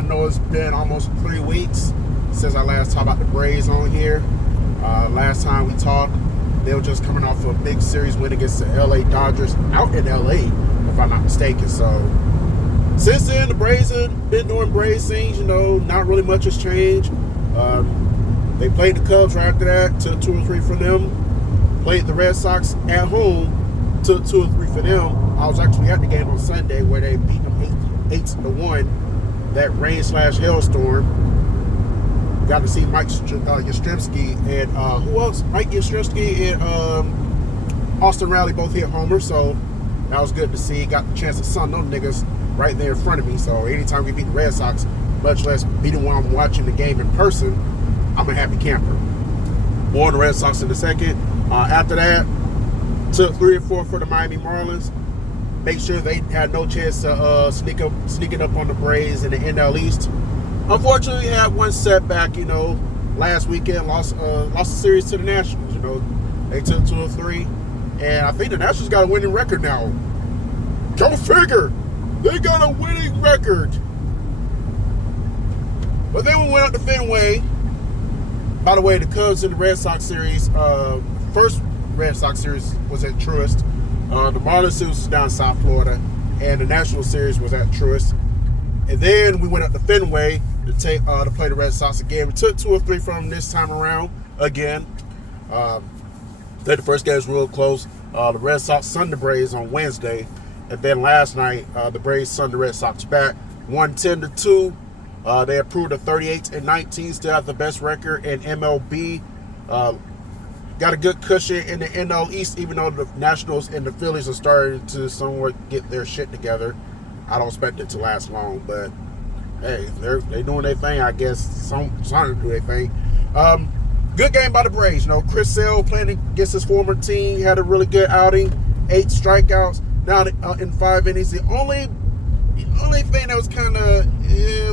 I know it's been almost 3 weeks since I last talked about the Braves on here. Last time we talked, they were just coming off a big series win against the LA Dodgers out in LA, if I'm not mistaken. So since then, the Braves have been doing Braves things. Not really much has changed. They played the Cubs right after that, took 2 or 3 for them. Played the Red Sox at home, took 2 or 3 for them. I was actually at the game on Sunday where they beat them 8-1. That rain/hailstorm. Got to see Mike Yastrzemski and who else? Mike Yastrzemski and Austin Riley both hit homers, so that was good to see. Got the chance to sun those niggas right there in front of me. So anytime we beat the Red Sox, much less beat them while I'm watching the game in person, I'm a happy camper. More on the Red Sox in a second. After that, took 3 or 4 for the Miami Marlins. Make sure they had no chance to sneaking up on the Braves in the NL East. Unfortunately, had one setback. Last weekend lost the series to the Nationals. They took 2 or 3, and I think the Nationals got a winning record now. Go figure, they got a winning record. But then we went up to Fenway. By the way, the Cubs in the Red Sox series, first Red Sox series was at Truist. The Marlins series was down in South Florida, and the National series was at Truist. And then we went up to Fenway to play the Red Sox again. We took 2 or 3 from them this time around again. The first game was real close. The Red Sox sunned the Braves on Wednesday, and then last night the Braves sunned the Red Sox back, 110-2. They improved to 38-19, still have the best record in MLB. Got a good cushion in the NL East, even though the Nationals and the Phillies are starting to somewhat get their shit together. I don't expect it to last long, but hey, they're doing their thing, I guess. Some to do their thing. Good game by the Braves. Chris Sale playing against his former team had a really good outing. 8 strikeouts, down in 5 innings. The only thing that was kind of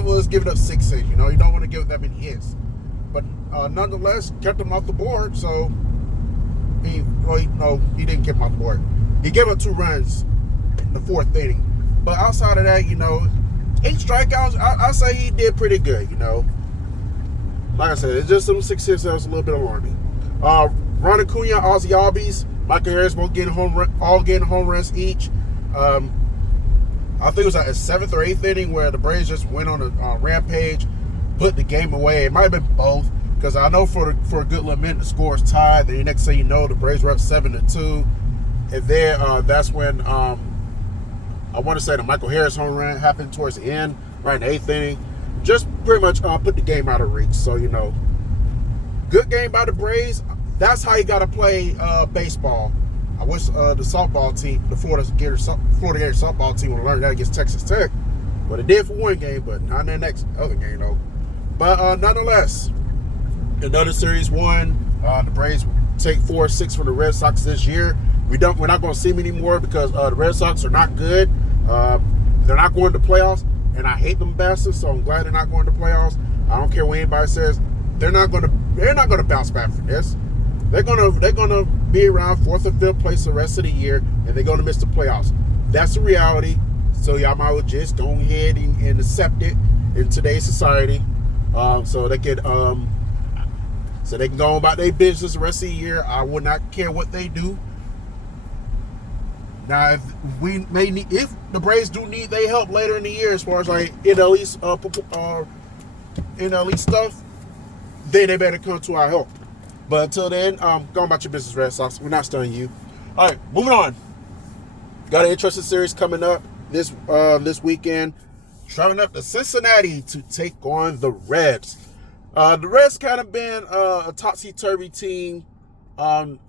was giving up 6 hits. You don't want to give that many hits, but nonetheless kept him off the board. So he didn't keep him off the board. He gave up 2 runs in the 4th inning. But outside of that, 8 strikeouts, I say he did pretty good. Like I said, it's just some 6 hits that was a little bit alarming. Ron Acuna, Ozzie Albies, Michael Harris both getting home runs each. I think it was like a 7th or 8th inning where the Braves just went on a rampage, put the game away. It might have been both, because I know for a good little minute the score is tied. Then the next thing you know, the Braves were up 7-2, and then that's when I want to say the Michael Harris home run happened towards the end, right in the 8th inning. Just pretty much put the game out of reach. So good game by the Braves. That's how you got to play baseball. I wish the softball team, the Florida Gators softball team would learn that against Texas Tech. But it did for one game, but not in the next other game, though. But nonetheless, another series won. The Braves take 4 or 6 from the Red Sox this year. We're not going to see them anymore because the Red Sox are not good. They're not going to playoffs, and I hate them bastards, so I'm glad they're not going to playoffs. I don't care what anybody says. They're not going to bounce back from this. They're gonna be around 4th or 5th place the rest of the year, and they're gonna miss the playoffs. That's the reality. So y'all might well just go ahead and accept it in today's society, so they can go on about their business the rest of the year. I would not care what they do. Now, if the Braves do need their help later in the year, as far as like NL East stuff, then they better come to our help. But until then, go about your business, Red Sox. We're not stunning you. All right, moving on. Got an interesting series coming up this weekend. Traveling up to Cincinnati to take on the Reds. The Reds kind of been a topsy-turvy team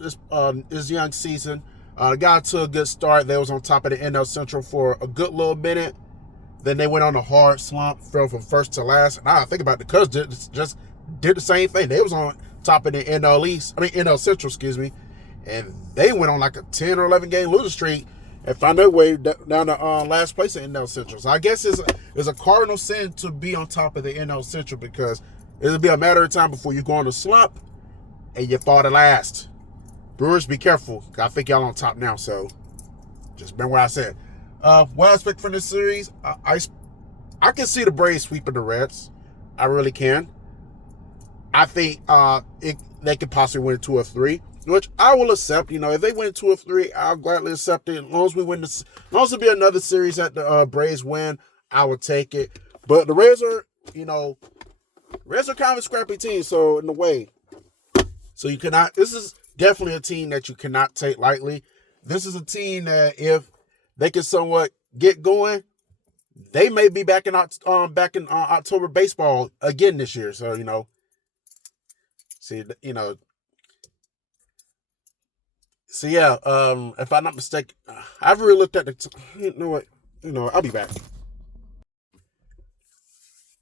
this young season. Got to a good start. They was on top of the NL Central for a good little minute. Then they went on a hard slump, fell from first to last. Now I think about it, the Cubs just did the same thing. They was on top of the NL Central, and they went on like a 10 or 11 game losing streak and found their way down to last place in NL Central. So I guess it's a cardinal sin to be on top of the NL Central, because it'll be a matter of time before you go on a slump and you fall to last. Brewers, be careful. I think y'all on top now, so just remember what I said. What I expect from this series, I can see the Braves sweeping the Reds. I really can. I think they could possibly win 2 or 3, which I will accept. If they win 2 or 3, I'll gladly accept it. As long as we win this, as long as it be another series that the Braves win, I will take it. But the Reds are, Reds are kind of a scrappy team. So in a way, so you cannot. This is definitely a team that you cannot take lightly. This is a team that if they can somewhat get going, they may be back in October baseball again this year. So see, So yeah, if I'm not mistaken, I've really looked at you know what, I'll be back.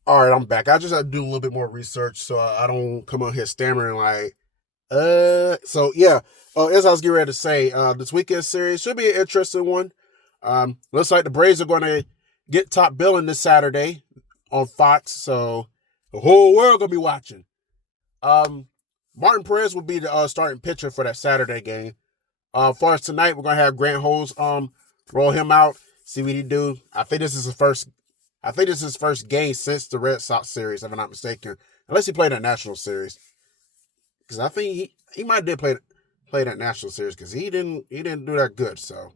All right, I'm back. I just have to do a little bit more research so I don't come out here stammering like, So yeah, as I was getting ready to say, this weekend series should be an interesting one. Looks like the Braves are going to get top billing this Saturday on Fox, so the whole world gonna be watching. Um, Martin Perez will be the starting pitcher for that Saturday game. Far as tonight, we're gonna have Grant Holmes roll him out, see what he do. I think this is his first game since the Red Sox series, if I'm not mistaken. Unless he played that National Series, because I think he might did play that National Series because he didn't do that good. So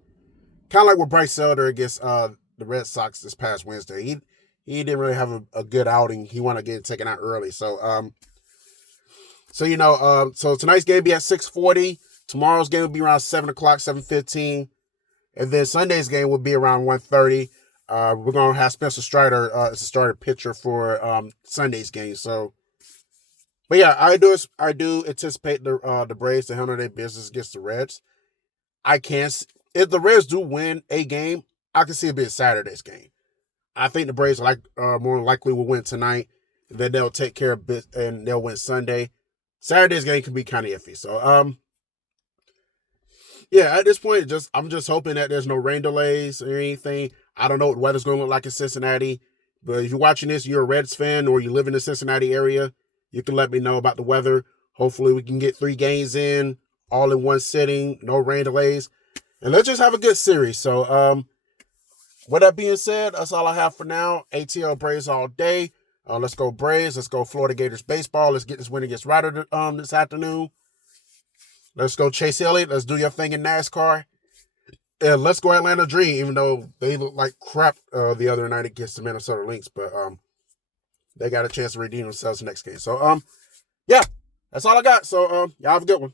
kind of like with Bryce Elder against the Red Sox this past Wednesday, he didn't really have a good outing. He wanted to get taken out early. So so tonight's game will be at 6:40. Tomorrow's game will be around 7 o'clock, 7:15. And then Sunday's game will be around 1:30. We're going to have Spencer Strider as a starter pitcher for Sunday's game. So, but yeah, I do anticipate the Braves to handle their business against the Reds. I can't. If the Reds do win a game, I can see it being Saturday's game. I think the Braves more likely will win tonight. Then they'll take care of it and they'll win Sunday. Saturday's game can be kind of iffy. So, yeah, at this point, I'm just hoping that there's no rain delays or anything. I don't know what the weather's going to look like in Cincinnati, but if you're watching this, you're a Reds fan or you live in the Cincinnati area, you can let me know about the weather. Hopefully, we can get 3 games in all in one sitting, no rain delays, and let's just have a good series. So, with that being said, that's all I have for now. ATL Braves all day. Let's go Braves. Let's go Florida Gators baseball. Let's get this win against Ryder this afternoon. Let's go Chase Elliott. Let's do your thing in NASCAR. And let's go Atlanta Dream, even though they look like crap the other night against the Minnesota Lynx. But they got a chance to redeem themselves next game. So, yeah, that's all I got. So, y'all have a good one.